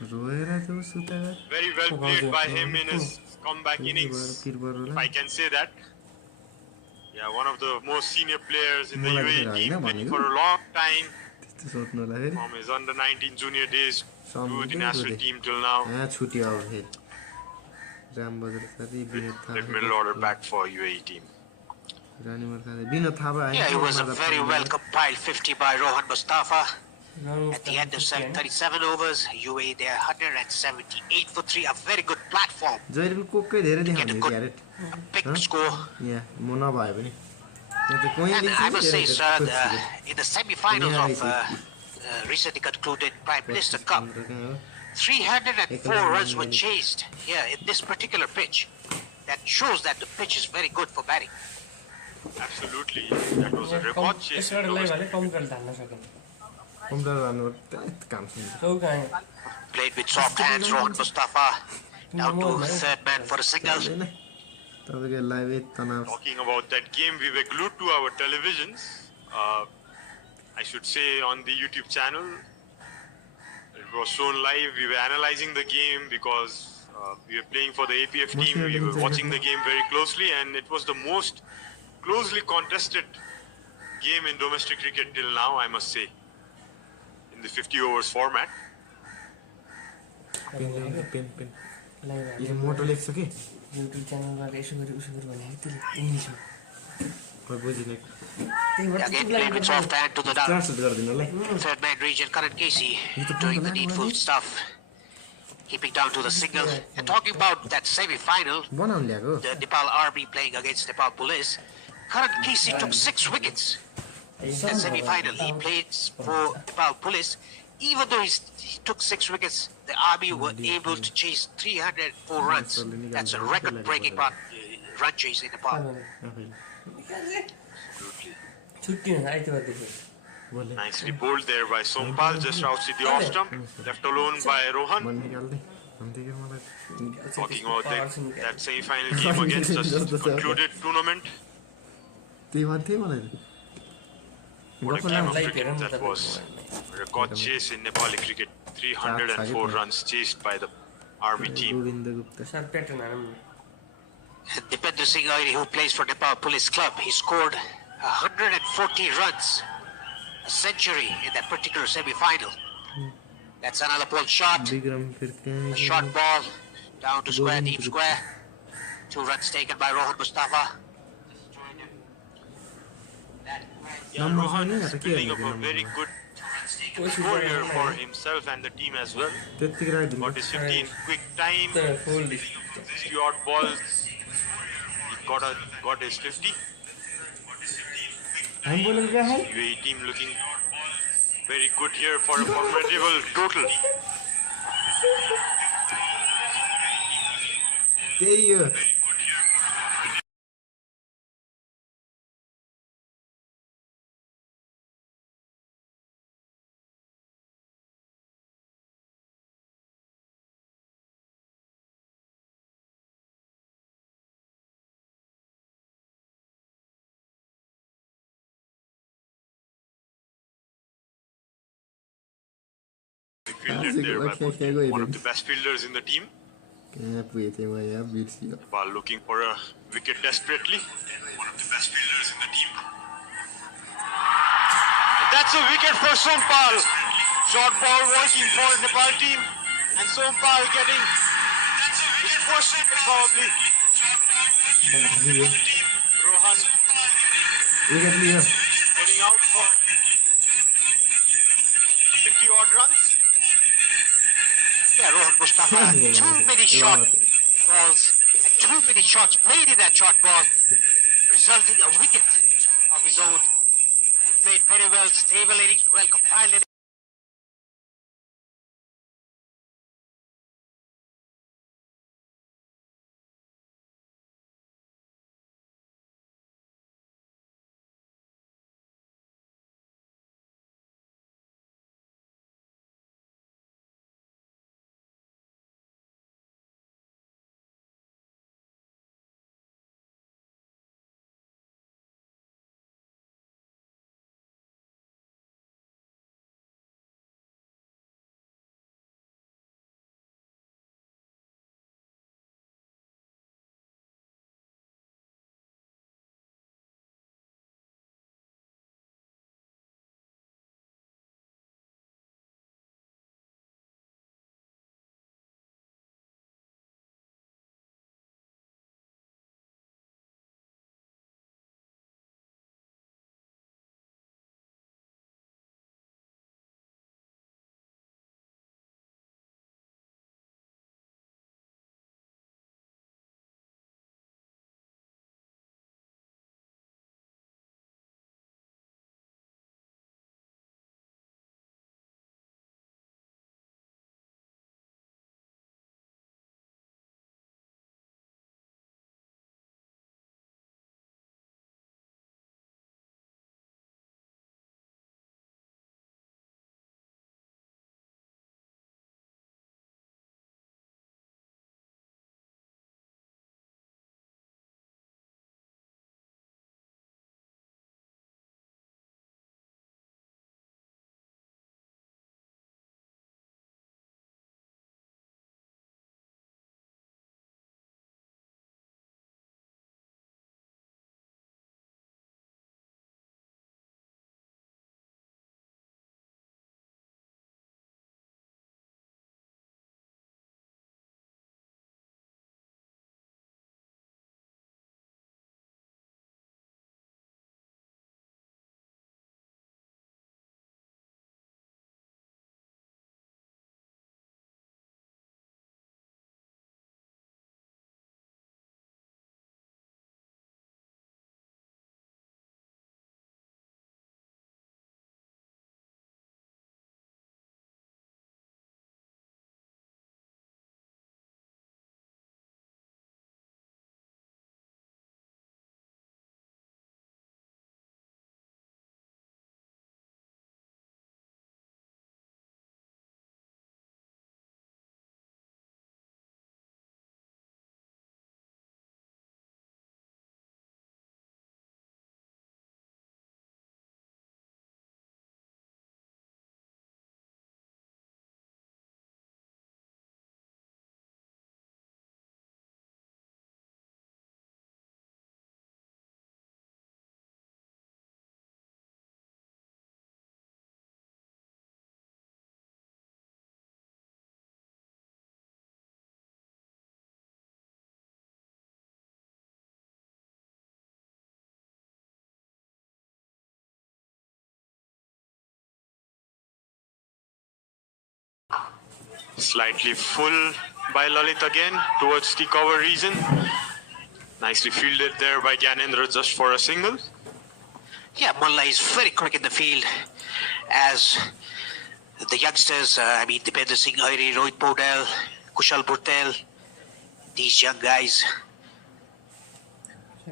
Very well played by him in his comeback innings, if I can say that. Yeah, one of the most senior players in the UAE team, playing for a long time, from his under-19 junior days to the national team till now. With middle order back for UAE team. Yeah, it was a very well compiled 50 by Rohan Mustafa. At the end of 37 overs, UAE there 178 for 3, a very good platform to get a big score. And I must say, sir, in the semi-finals of recently concluded Prime Minister Cup, 304 runs were chased here in this particular pitch. That shows that the pitch is very good for batting. Absolutely, that was a record chase. Played with soft hands, Rohan Mustafa down to third man for a single. Talking about that game, we were glued to our televisions. I should say on the YouTube channel. It was shown live. We were analyzing the game because we were playing for the APF team. We were watching the game very closely, and it was the most closely contested game in domestic cricket till now, I must say, in the 50 overs format. YouTube channel again played with soft hand to the down. Third man region, Karan Casey doing the needful stuff, keeping down to the single. And talking about that semi-final, the Nepal Army playing against Nepal Police, Karan Casey took 6 wickets in that semi-final. He played for Nepal Police. Even though he took 6 wickets, the Army were able to chase 304 runs. That's a record-breaking run chase in Nepal. Nicely bowled there by Sompal, just outside the off stump, left alone by Rohan. Talking about that semi-final game against us concluded tournament. What a game of cricket that was. A record chase in Nepali cricket. 304 runs chased by the Army team. Dipendra Singh Airi, who plays for Nepal Police Club, he scored 140 runs, a century in that particular semi-final. That's another ball shot. A short ball down to square, deep square. 2 runs taken by Rohan Mustafa. Yeah, Rohan is building up a very good career for himself and the team as well. Got his 50 in quick time. 60 odd balls. He got his 50. UAE team looking very good here for a formidable total. Fielded there by one of the best fielders in the team. Nepal looking for a wicket desperately. One of the best fielders in the team. And that's a wicket for Sompal. Short ball working for Nepal team. And Sompal getting his first wicket probably. Rohan getting out for 50 odd runs. Yeah, Rohan Mustafa, too many short balls, and too many shots played in that short ball, resulting a wicket of his own. He played very well, stable innings, well compiled innings. Slightly full by Lalit again towards the cover region. Nicely fielded there by Gyanendra just for a single. Yeah, Mulla is very quick in the field as the youngsters, Dipendra Singh Airi, Rohit Podel, Kushal Burtel, these young guys.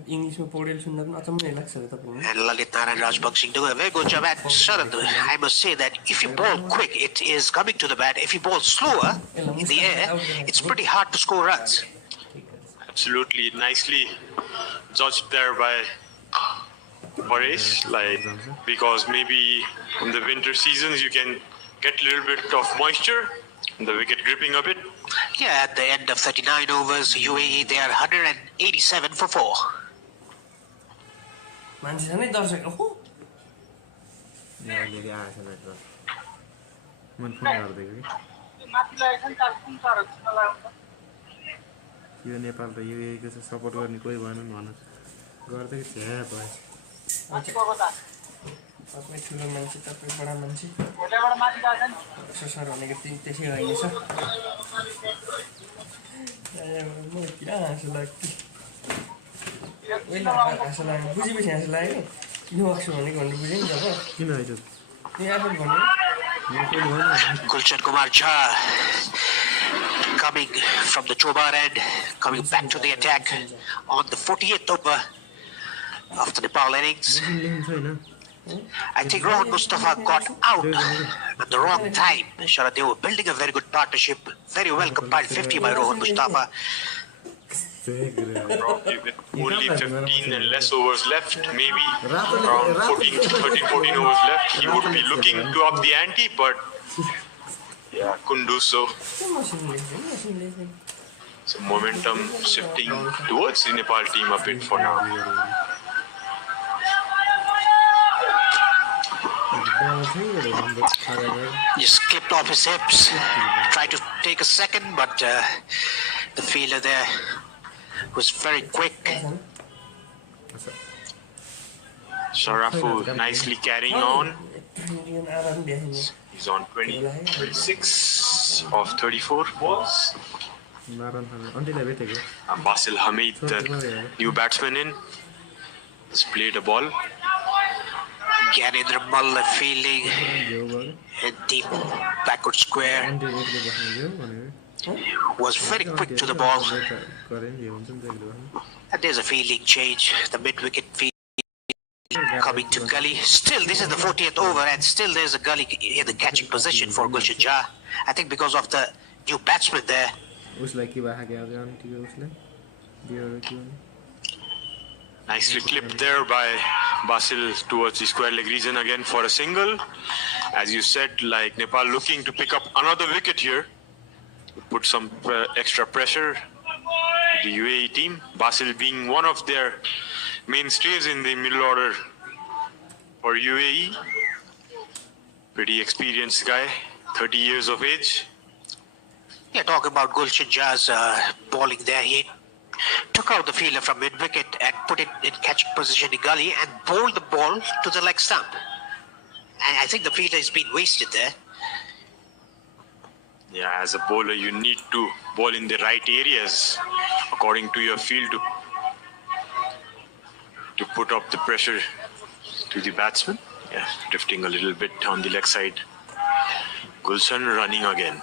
English में पौडेल सुन्दा पनि अचम्मै लाग्छ तपाईलाई And Lalit Narayan Rajbakshi doing a very good job. And Sharad, I must say that if you bowl quick, it is coming to the bat. If you bowl slower in the air, it's pretty hard to score runs. Absolutely nicely judged there by Paresh, because maybe in the winter seasons you can get a little bit of moisture, the wicket gripping a bit. Yeah, at the end of 39 overs, UAE, they are 187 for 4. मान्छे झनै दर्शक हो यहाँ अहिले आएछ म्याचमा मन phone गर्दै यो नेपाल र युएई को सपोर्ट गर्ने कोही भएन भन गर्दै झ्या भयो तपाईँ ठुलो मान्छे तपाईँ बडा मान्छे ससर भनेको त्यसै रहेछ म किन हाँसो लाग्थ्यो हाँसो लाग्यो बुझेपछि हाँसो लाग्यो किन बस्छु भनेको भन्नु बुझेँ नि जब किन अहिले त्यही आफू भन्नु Gulshan Kumar Jha coming from the Chobar end, coming back to the attack on the 48th over of the Nepal innings. I think Rohan Mustafa got out at the wrong time. Sharad, they were building a very good partnership. Very well compiled 50 by Rohan Mustafa. Probably with only 15 and less overs left, maybe around 13-14 overs left, he would be looking to up the ante, but yeah, couldn't do so. So momentum shifting towards the Nepal team a bit for now. Just clipped off his hips. Tried to take a second, but the fielder there was very quick. Sharafu nicely carrying on. He's on 26 of 34 balls. Basil Hamid, the new batsman in, has played a ball. Gyanendra Mulla fielding in deep backward square. Was very quick to the ball. And there's a fielding change. The mid-wicket field coming to gully. Still, this is the 40th over, and still there's a gully in the catching position for Gulshan Jha. I think because of the new batsman there. Nicely clipped there by Basil towards the square leg region again for a single. As you said, like Nepal looking to pick up another wicket here. Put some extra pressure to the UAE team. Basil being one of their mainstays in the middle order for UAE. Pretty experienced guy, 30 years of age. Yeah, talking about Gulshan Jha's bowling there. He took out the fielder from mid-wicket and put it in catching position in gully and bowled the ball to the leg stump. And I think the fielder has been wasted there. Yeah, as a bowler, you need to bowl in the right areas according to your field to put up the pressure to the batsman. Yeah, drifting a little bit on the leg side. Gulshan running again.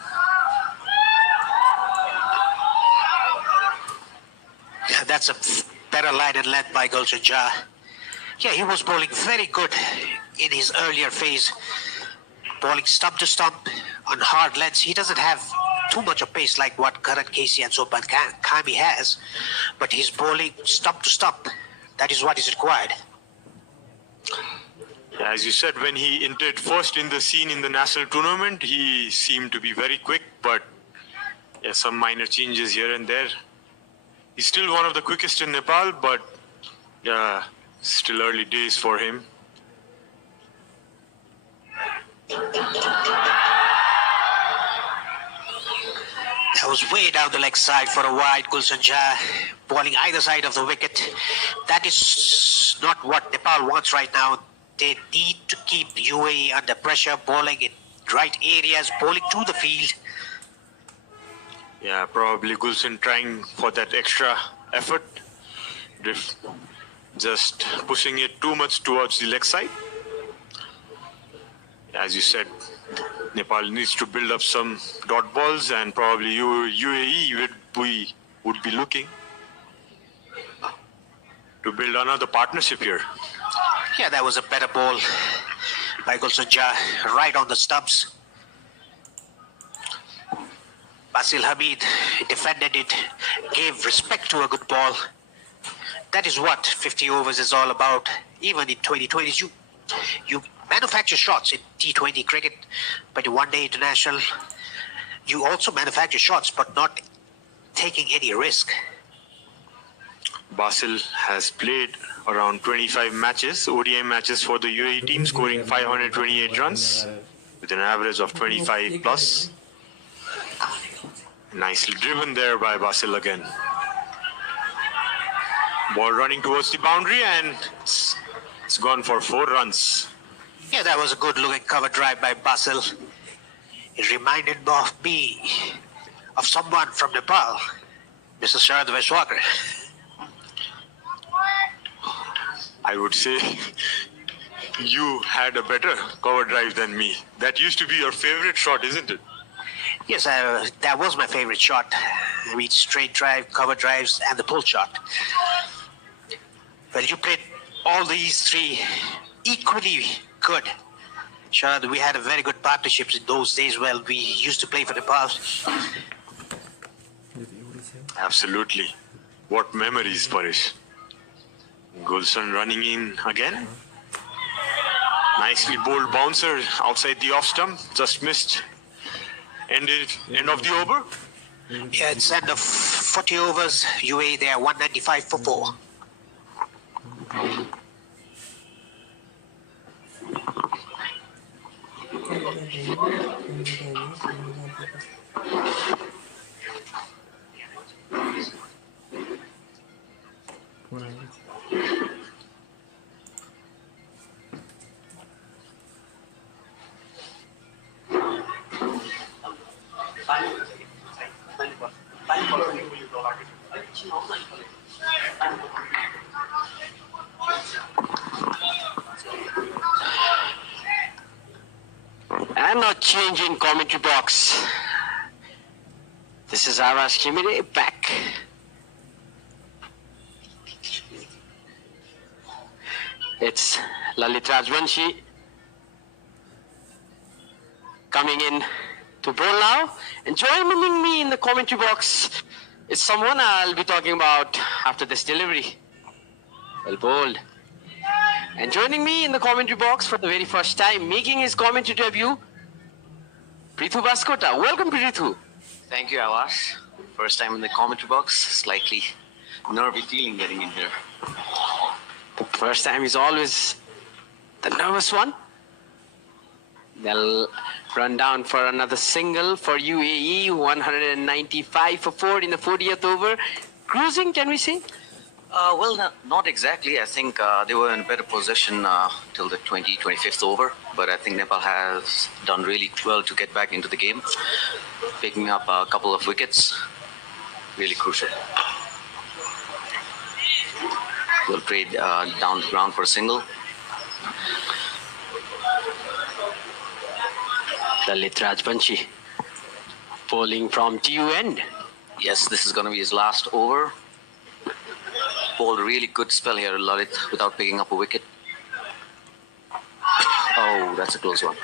Yeah, that's a better line and length by Gulshan Jha. Yeah, he was bowling very good in his earlier phase. Bowling stump to stump on hard lengths. He doesn't have too much of pace like what Karan Casey and Sopan Kami has, but he's bowling stump to stump. That is what is required. As you said, when he entered first in the scene in the national tournament, he seemed to be very quick, but yeah, some minor changes here and there. He's still one of the quickest in Nepal, but yeah, still early days for him. That was way down the leg side for a wide. Gulshan Jha bowling either side of the wicket. That is not what Nepal wants right now. They need to keep UAE under pressure, bowling in right areas, bowling to the field. Yeah, probably Gulsen trying for that extra effort. Just pushing it too much towards the leg side. As you said, Nepal needs to build up some dot balls, and probably UAE would be looking to build another partnership here. Yeah, that was a better ball by Gulsen Jah, right on the stumps. Basil Hamid defended it, gave respect to a good ball. That is what 50 overs is all about. Even in 2020s, you manufacture shots in T20 cricket, but in one-day international, you also manufacture shots, but not taking any risk. Basil has played around 25 matches, ODI matches for the UAE team, scoring 528 runs with an average of 25 plus. Nicely driven there by Basil again. Ball running towards the boundary, and it's gone for 4 runs. Yeah, that was a good looking cover drive by Basil. It reminded me of someone from Nepal, Mr. Sharad Vaishwakar. I would say you had a better cover drive than me. That used to be your favorite shot, isn't it? Yes, that was my favorite shot. I mean, straight drive, cover drives, and the pull shot. Well, you played all these 3 equally good. Sharad, we had a very good partnerships in those days. Well, we used to play for Nepal. Absolutely. What memories, Parish. Gulsen running in again. Nicely bowled bouncer outside the off stump. Just missed. End of the over. Yeah, it's end of 40 overs. UAE, they are 195 for 4. I'm not changing commentary box. This is Aras Kimire back. It's Lalit Rajvanshi coming in to bowl now. And joining me in the commentary box is someone I'll be talking about after this delivery. Well bowled. And joining me in the commentary box for the very first time, making his commentary debut, Prithu Baskota. Welcome, Prithu. Thank you, Awas. First time in the commentary box. Slightly nervy feeling getting in here. The first time is always the nervous one. They'll run down for another single for UAE, 195 for 4 in the 40th over. Cruising, can we say? Well, not exactly. I think they were in a better position till the 25th over. But I think Nepal has done really well to get back into the game, picking up a couple of wickets. Really crucial. We'll trade down the ground for a single. Lalit Rajvanshi bowling from TUN. Yes, this is going to be his last over. Bowled a really good spell here, Lalit, without picking up a wicket. Oh, that's a close one.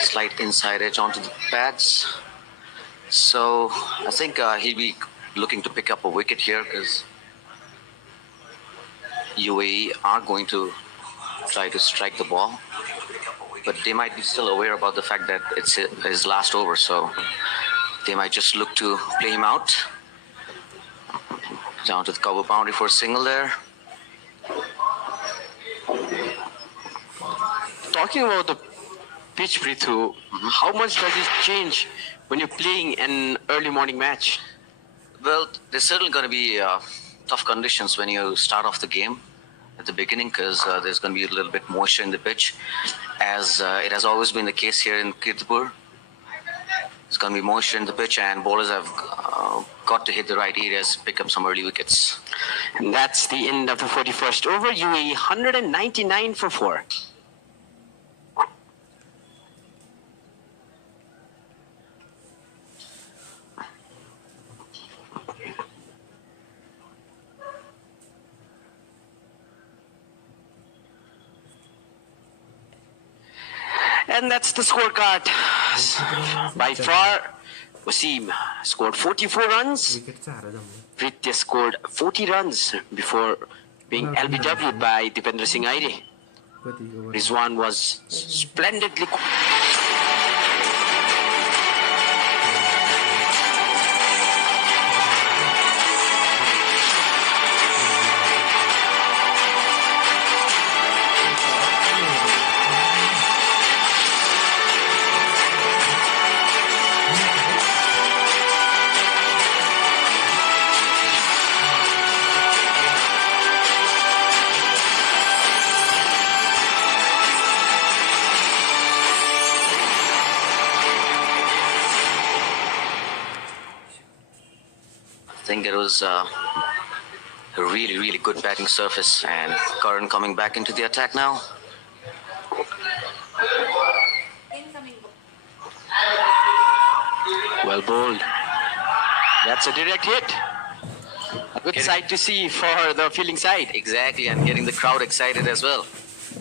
Slight inside edge onto the pads. So I think he'll be looking to pick up a wicket here because UAE are going to try to strike the ball. But they might be still aware about the fact that it's his last over, so they might just look to play him out. Down to the cover boundary for a single there. Talking about the pitch, Prithu, how much does it change when you're playing an early morning match? Well, there's certainly going to be tough conditions when you start off the game at the beginning because there's going to be a little bit moisture in the pitch, as it has always been the case here in Kritipur. It's It's going to be moisture in the pitch, and bowlers have got to hit the right areas, pick up some early wickets. And that's the end of the 41st over. UAE 199 for 4. And that's the scorecard. By far, Wasim scored 44 runs. Pritya scored 40 runs before being LBW'd by Dipendra Singh Aire. Rizwan was splendidly... I think it was a really good batting surface, and Karan coming back into the attack now. Well bowled. That's a direct hit. A good sight to see for the fielding side. Exactly, and getting the crowd excited as well.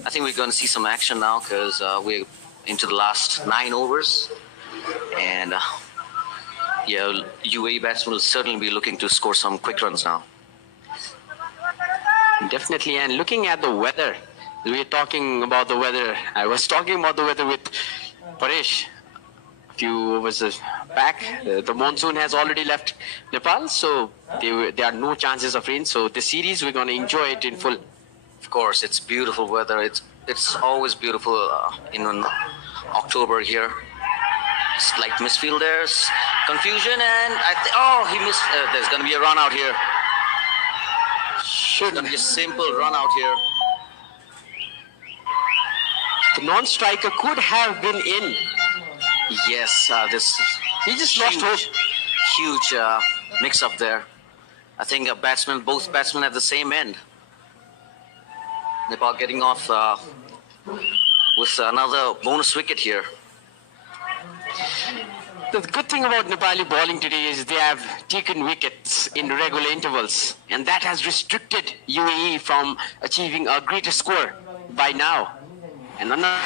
I think we're going to see some action now, because we're into the last 9 overs. And yeah, UAE batsmen will certainly be looking to score some quick runs now. Definitely, and looking at the weather, we were talking about the weather. I was talking about the weather with Paresh a few overs back. The monsoon has already left Nepal, so there are no chances of rain. So the series, we're going to enjoy it in full. Of course, it's beautiful weather. It's always beautiful in October here. Slight misfield there, confusion, and he missed. There's going to be a run out here. It's going to be a simple run out here. The non-striker could have been in. Yes, He just lost hope. Huge mix-up there. I think both batsmen at the same end. Nepal getting off with another bonus wicket here. The good thing about Nepali bowling today is they have taken wickets in regular intervals, and that has restricted UAE from achieving a greater score by now. And another...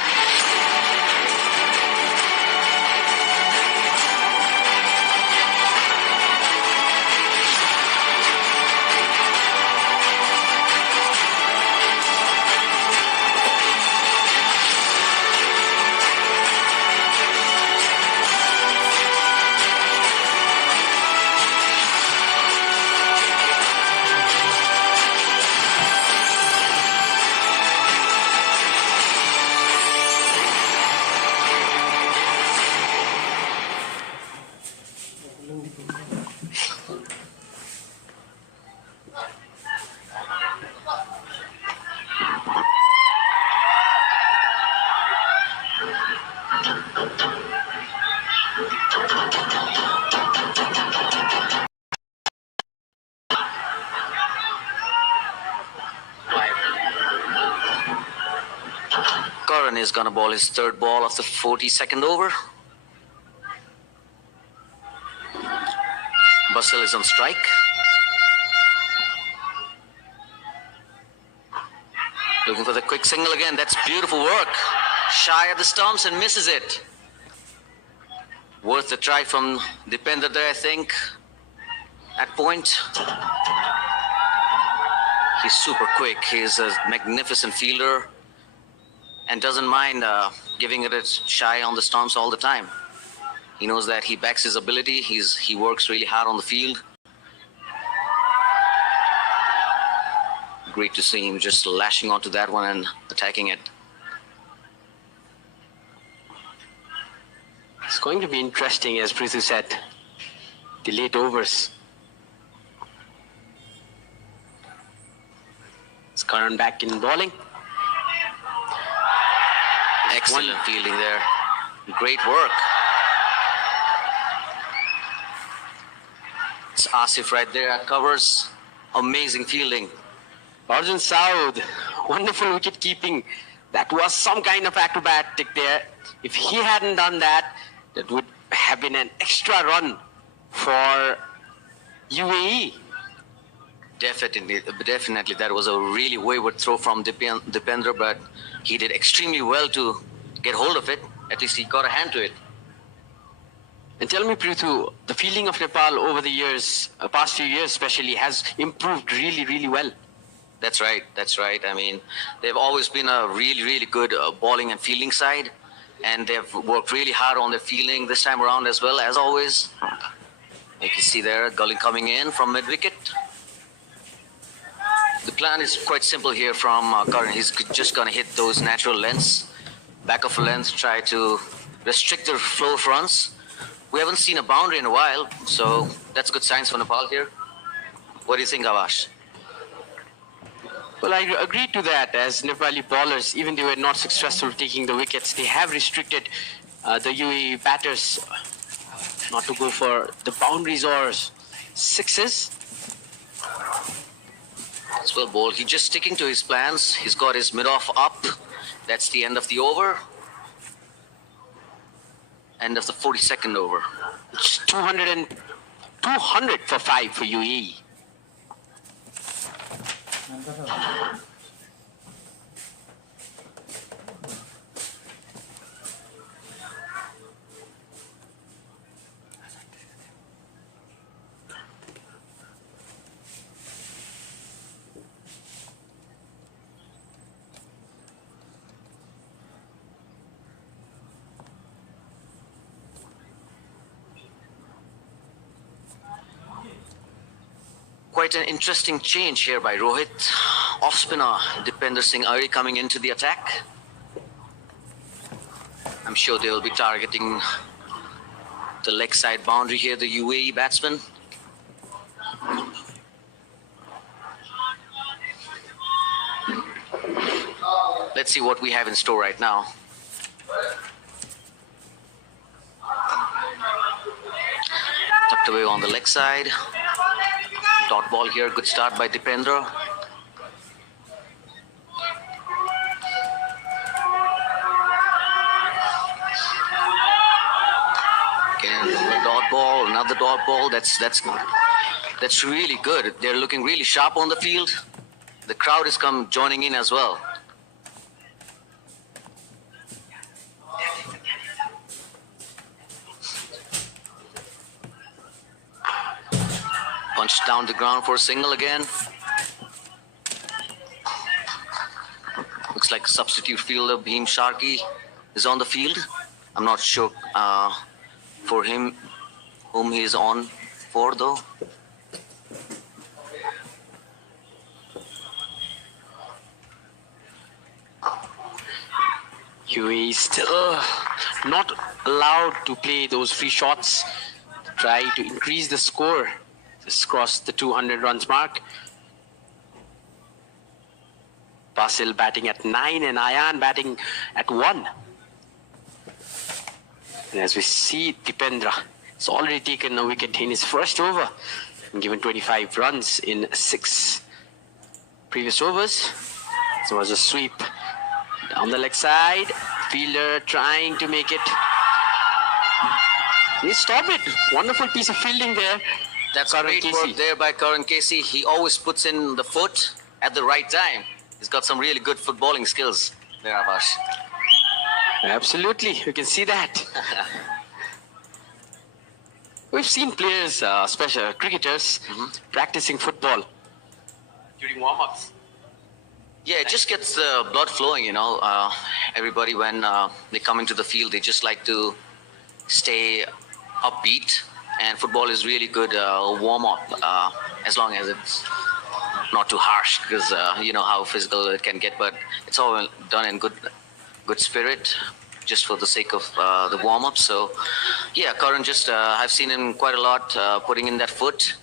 Karan is going to bowl his 3rd ball of the 42nd over. Basil is on strike. Looking for the quick single again. That's beautiful work. Shy at the stumps and misses it. Worth the try from Dipender there, I think. At point. He's super quick. He's a magnificent fielder and doesn't mind giving it a shy on the stumps all the time. He knows that he backs his ability. He works really hard on the field. Great to see him just lashing onto that one and attacking it. It's going to be interesting, as Prithu said, the late overs. It's Karan back in bowling. Excellent fielding there. Great work. That's Asif right there at covers. Amazing fielding. Arjun Saud, wonderful wicket keeping. That was some kind of acrobatic there. If he hadn't done that, that would have been an extra run for UAE. Definitely, that was a really wayward throw from Dipendra, but he did extremely well to get hold of it. At least he got a hand to it. And tell me, Prithu, the fielding of Nepal over the years, past few years especially, has improved really, really well. That's right. I mean, they've always been a really, really good bowling and fielding side, and they've worked really hard on their fielding this time around as well, as always. You can see there, Gully coming in from mid-wicket. The plan is quite simple here from Karan. He's just going to hit those natural lengths, back of a length, try to restrict the flow of runs. We haven't seen a boundary in a while, so that's good signs for Nepal here. What do you think, Avash? Well, I agree to that. As Nepali bowlers, even they were not successful taking the wickets, they have restricted the UAE batters not to go for the boundaries or sixes. It's well bowled. He's just sticking to his plans. He's got his mid-off up. That's the end of the over. End of the 42nd over. It's 200 for 5 for UAE. Quite an interesting change here by Rohit. Off spinner Dipender Singh Ari coming into the attack. I'm sure they will be targeting the leg side boundary here, the UAE batsman. Let's see what we have in store right now. Tucked away on the leg side. Dot ball here, good start by Dipendra. Again, a dot ball, another dot ball. That's really good. They're looking really sharp on the field. The crowd is joining in as well. Punched down the ground for a single again. Looks like substitute fielder Bhim Sharkey is on the field. I'm not sure for him whom he is on for though. UAE still not allowed to play those free shots to try to increase the score. Just crossed the 200 runs mark. Basil batting at 9 and Ayan batting at 1. And as we see, Dipendra has already taken a wicket in his first over and given 25 runs in 6 previous overs. So it was a sweep down the leg side. Fielder trying to make it. He stopped it. Wonderful piece of fielding there. That's a great work there by Karan Casey. He always puts in the foot at the right time. He's got some really good footballing skills there, Avash. Absolutely, you can see that. We've seen players, special cricketers, practicing football during warm-ups. Yeah, it just gets the blood flowing, you know. Everybody, when they come into the field, they just like to stay upbeat. And football is really good warm-up, as long as it's not too harsh, because you know how physical it can get. But it's all done in good spirit, just for the sake of the warm-up. So, yeah, Karan just I've seen him quite a lot putting in that foot,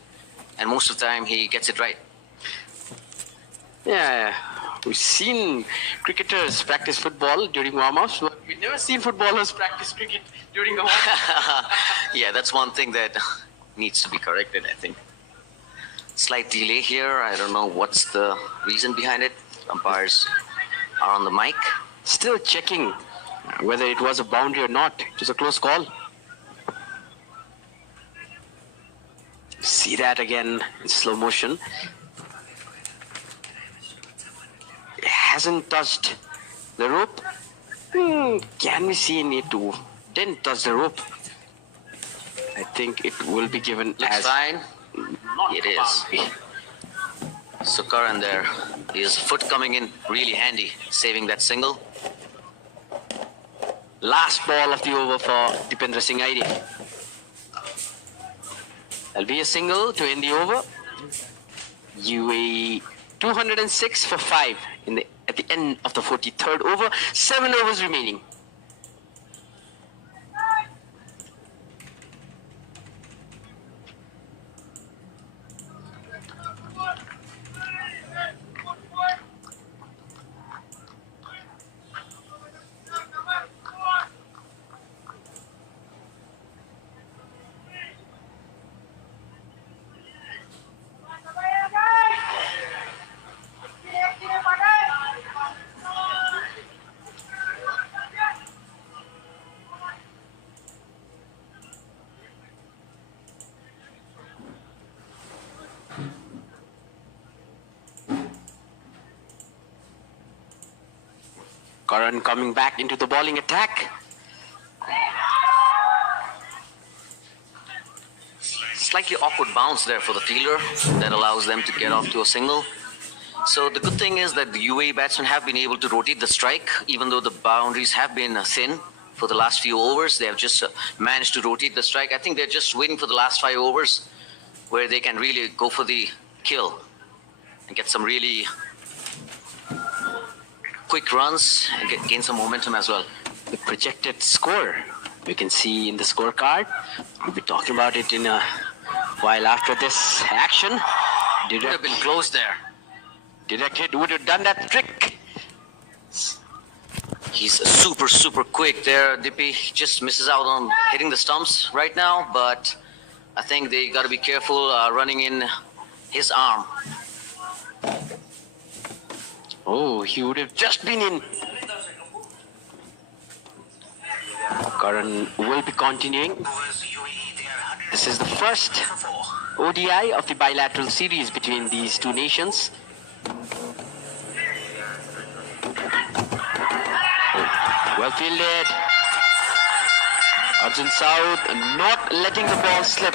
and most of the time he gets it right. Yeah, we've seen cricketers practice football during warm-ups, but we've never seen footballers practice cricket during a warm-up. Yeah, that's one thing that needs to be corrected, I think. Slight delay here. I don't know what's the reason behind it. Umpires are on the mic. Still checking whether it was a boundary or not. It was a close call. See that again in slow motion. It hasn't touched the rope. Can we see it to didn't touch the rope? I think it will be given Looks as fine. It is. So Karan there, his foot coming in really handy, saving that single. last ball of the over for Dipendra Singh ID. There'll be a single to end the over. UAE 206 for 5 at the end of the 43rd over. 7 overs remaining. Karan coming back into the bowling attack. Slightly awkward bounce there for the fielder that allows them to get off to a single. So the good thing is that the UAE batsmen have been able to rotate the strike, even though the boundaries have been thin for the last few overs. They have just managed to rotate the strike. I think they're just waiting for the last 5 overs where they can really go for the kill and get some really quick runs and gain some momentum as well. The projected score we can see in the scorecard. We'll be talking about it in a while after this action. Would have been close there. Direct hit would have done that trick. He's super quick there. Dippy just misses out on hitting the stumps right now, but I think they got to be careful running in his arm. Oh, he would have just been in. Karan will be continuing. This is the first ODI of the bilateral series between these two nations. Well fielded. Arjun South not letting the ball slip.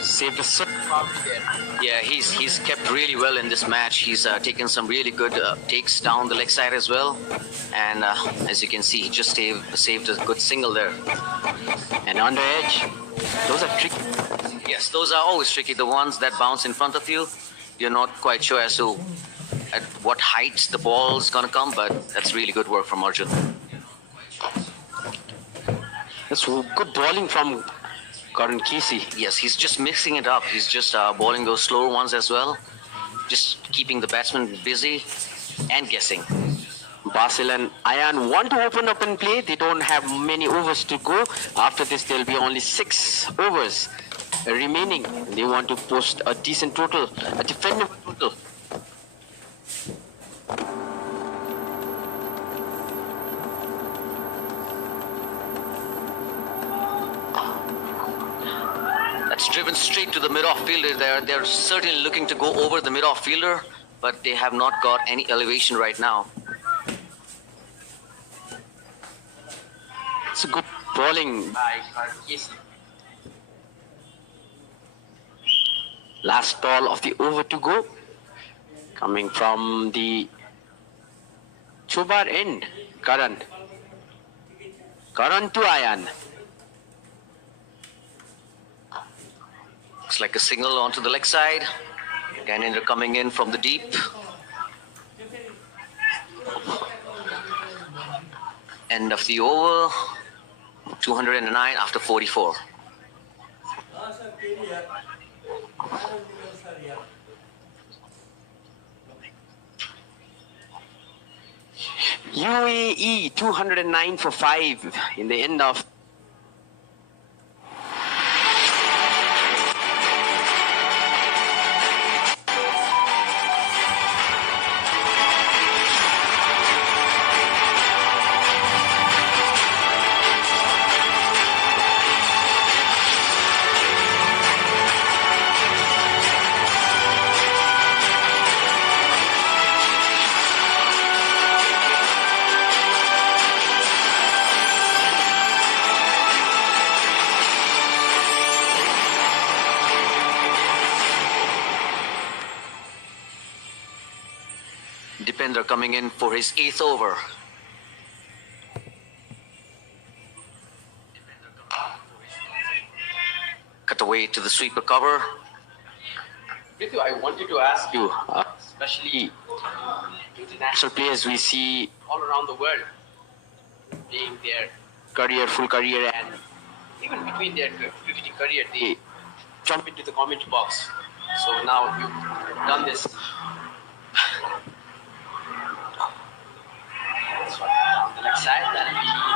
Saved a sit. Yeah, he's kept really well in this match. He's taken some really good takes down the leg side as well. And as you can see, he just saved a good single there. And on the edge. Those are tricky. Yes, those are always tricky. The ones that bounce in front of you, you're not quite sure as to at what height the ball's gonna come, but that's really good work from Arjun. That's good bowling from Karan Kesey. Yes, he's just mixing it up. He's just bowling those slower ones as well. Just keeping the batsman busy and guessing. Basil and Ayan want to open up and play. They don't have many overs to go. After this, there'll be only 6 overs remaining. They want to post a decent total, a defensive total. That's driven straight to the mid-off fielder there. They're certainly looking to go over the mid-off fielder, but they have not got any elevation right now. It's a good bowling by Karan Kesey. Last ball of the over to go. Coming from the Chobar end. Karan. Karan to Ayan. Looks like a single onto the leg side. Ganendra coming in from the deep. End of the over. 209 after 44. UAE 209 for 5 in the end of Dipender coming in for his 8th over. Cut away to the sweeper cover. Ritu, I wanted to ask you, especially international players we see all around the world playing their career, full career, and even between their cricketing career, they jump into the commentary box. So now you've done this. Down the left side,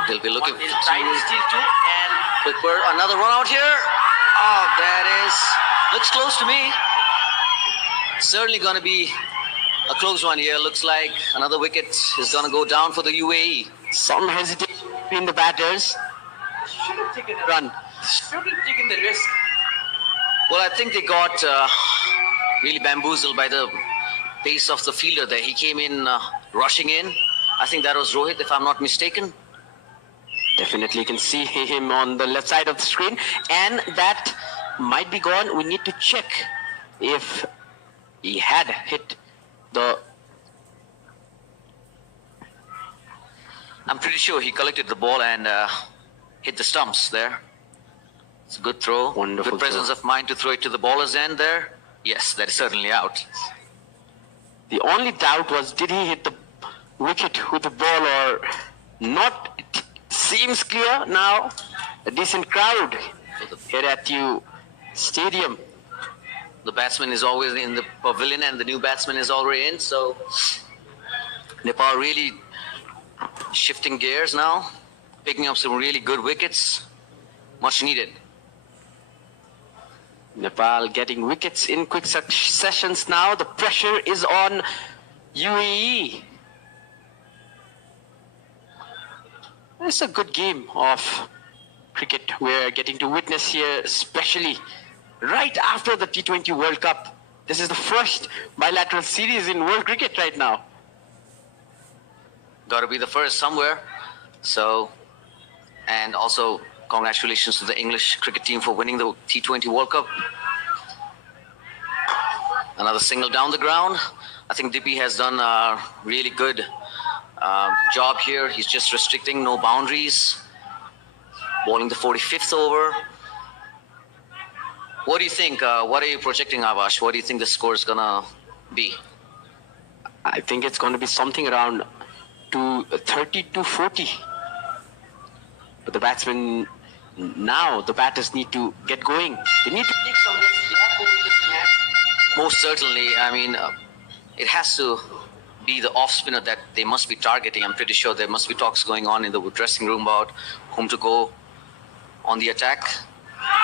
They'll be looking they'll try to steal two, and quick bird, another run out here. Oh, looks close to me. Certainly going to be a close one here. Looks like another wicket is going to go down for the UAE. some hesitation between the batters. Should have taken a run. Should have taken the risk. Well, I think they got really bamboozled by the pace of the fielder there. He came in rushing in. I think that was Rohit, if I'm not mistaken. Definitely can see him on the left side of the screen, and that might be gone. We need to check if he had hit the... I'm pretty sure he collected the ball and hit the stumps there. It's a good throw. Wonderful good presence throw. of mind to throw it to the baller's end there. Yes, that is certainly out. The only doubt was, did he hit the wicket with the ball or not? It seems clear now. A decent crowd here at the stadium. The batsman is always in the pavilion and the new batsman is already in. So Nepal really shifting gears now, picking up some really good wickets. Much needed. Nepal getting wickets in quick successions now. The pressure is on UAE. It's a good game of cricket we're getting to witness here, especially right after the T20 World Cup. This is the first bilateral series in world cricket right now. Got to be the first somewhere. So, and also congratulations to the English cricket team for winning the T20 World Cup. Another single down the ground. I think Dippy has done a really good job here. He's just restricting, no boundaries. Bowling the 45th over. What do you think? What are you projecting, Avash? What do you think the score is gonna be? I think it's going to be something around 30 to 40. But the batsmen now, the batters need to get going. They need to take some risks. They have 4 wickets in hand. Most certainly. I mean, it has to be the off spinner that they must be targeting. I'm pretty sure there must be talks going on in the dressing room about whom to go on the attack.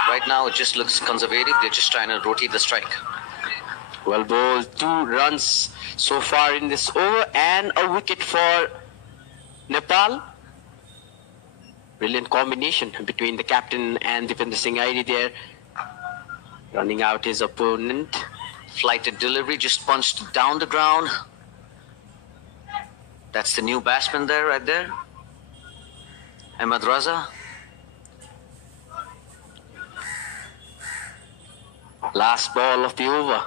Right now, it just looks conservative. They're just trying to rotate the strike. Well bowled, 2 runs so far in this over and a wicket for Nepal. Brilliant combination between the captain and Dipender Singh Airi there. Running out his opponent. Flighted delivery, just punched down the ground. That's the new batsman there, right there. Ahmed Raza. Last ball of the over.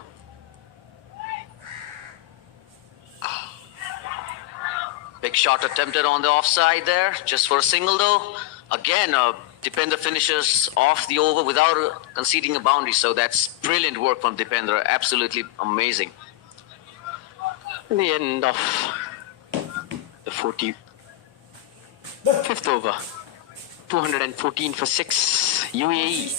Big shot attempted on the offside there, just for a single though. Again, Dipender finishes off the over without conceding a boundary, so that's brilliant work from Dipender. Absolutely amazing. In the end of the 45th over, 214 for 6, UAE.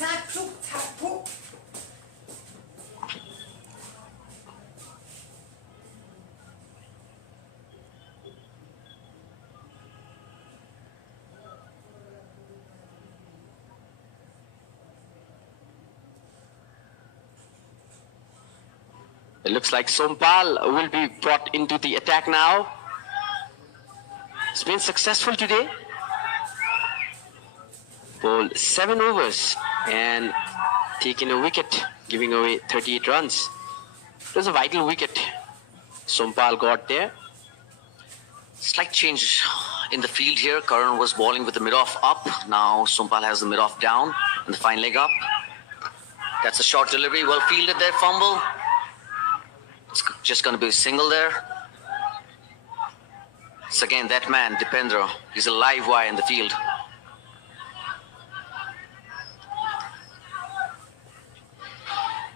It looks like Sompal will be brought into the attack now. It's been successful today. Bowled 7 overs and taken a wicket, giving away 38 runs. It was a vital wicket Sompal got there. Slight change in the field here. Karan was bowling with the mid-off up. Now Sompal has the mid-off down and the fine leg up. That's a short delivery, well fielded there, fumble. It's just going to be a single there. It's again that man, Dipendra. He's a live wire in the field.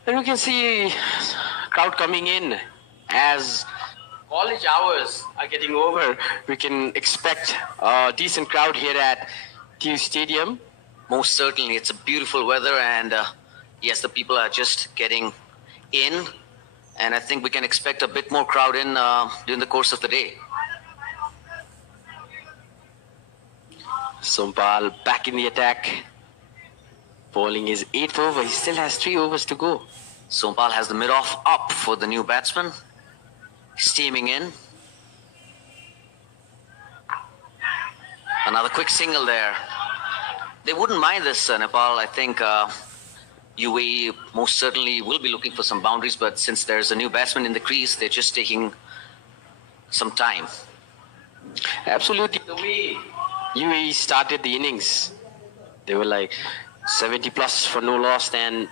And we can see crowd coming in as college hours are getting over. We can expect a decent crowd here at TU Stadium. Most certainly, it's a beautiful weather, and yes, the people are just getting in, and I think we can expect a bit more crowd in during the course of the day. Sompal back in the attack, bowling his 8th over. He still has 3 overs to go. Sompal has the mid-off up for the new batsman. Steaming in. Another quick single there. They wouldn't mind this, Nepal. I think UAE most certainly will be looking for some boundaries, but since there's a new batsman in the crease, they're just taking some time. Absolutely. The way UAE started the innings, they were like 70 plus for no loss, and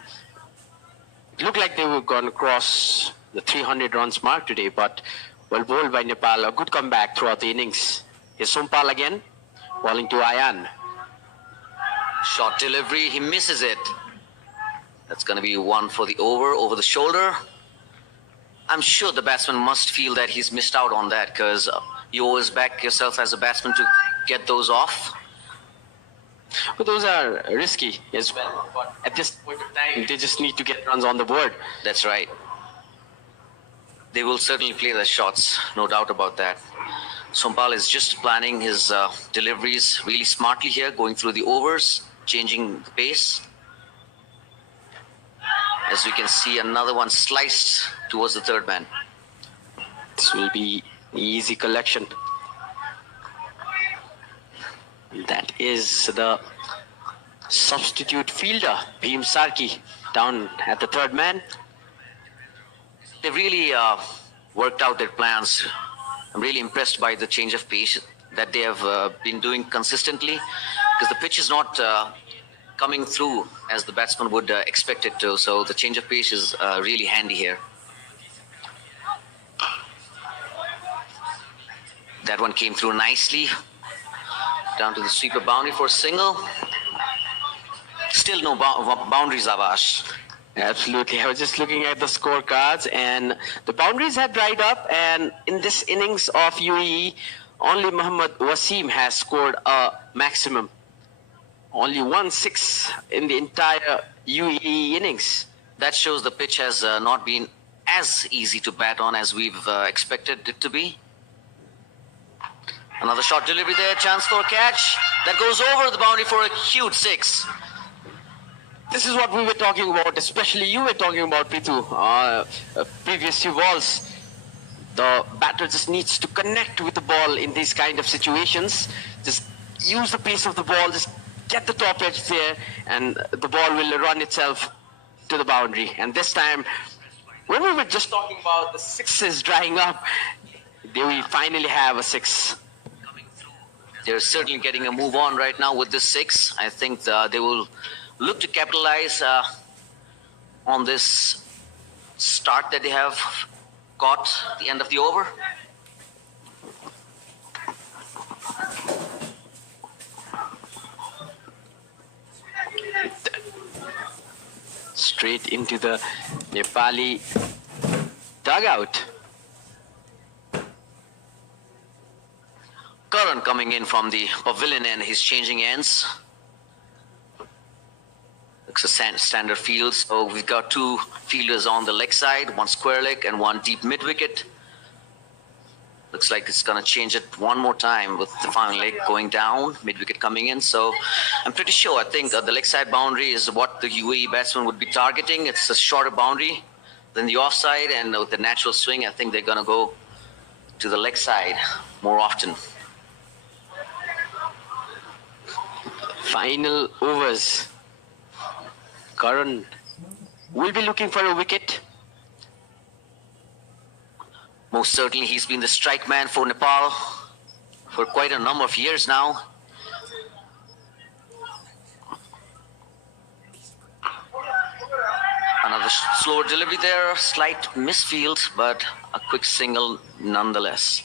it looked like they were going to cross the 300 runs mark today, but well bowled by Nepal. A good comeback throughout the innings. Here's Sompal again, bowling to Ayan. Short delivery, he misses it. That's going to be one for the over the shoulder. I'm sure the batsman must feel that he's missed out on that, because you always back yourself as a batsman to get those off. But those are risky as well. But at this point of time, they just need to get runs on the board. That's right. They will certainly play their shots, no doubt about that. Sompal is just planning his deliveries really smartly here, going through the overs, changing the pace. As we can see, another one sliced towards the third man. This will be an easy collection. That is the substitute fielder, Bhim Sarki, down at the third man. They really worked out their plans. I'm really impressed by the change of pace that they have been doing consistently, because the pitch is not coming through as the batsman would expect it to. So the change of pace is really handy here. That one came through nicely. Down to the sweeper boundary for a single. Still no boundaries, Avash. Absolutely. I was just looking at the scorecards, and the boundaries have dried up, and in this innings of UAE, only Mohammad Wasim has scored a maximum. Only 1 6 in the entire UAE innings. That shows the pitch has not been as easy to bat on as we've expected it to be. Another short delivery there, chance for a catch. That goes over the boundary for a huge 6. This is what we were talking about, especially you were talking about, Prithu. Previous few balls, the batter just needs to connect with the ball in these kind of situations. Just use the pace of the ball, just get the top edge there, and the ball will run itself to the boundary. And this time, when we were just talking about the 6s drying up, we finally have a 6. They're certainly getting a move on right now with this 6. I think they will look to capitalize on this start that they have got at the end of the over. Straight into the Nepali dugout. Karan coming in from the pavilion, and he's changing ends. Looks a standard field. So we've got 2 fielders on the leg side, 1 square leg and 1 deep mid wicket. Looks like it's going to change it one more time with the final leg going down, mid wicket coming in. So I'm pretty sure, I think the leg side boundary is what the UAE batsman would be targeting. It's a shorter boundary than the offside, and with the natural swing, I think they're going to go to the leg side more often. Final overs. Karan will be looking for a wicket. Most certainly, he's been the strike man for Nepal for quite a number of years now. Another slower delivery there, slight misfield, but a quick single nonetheless.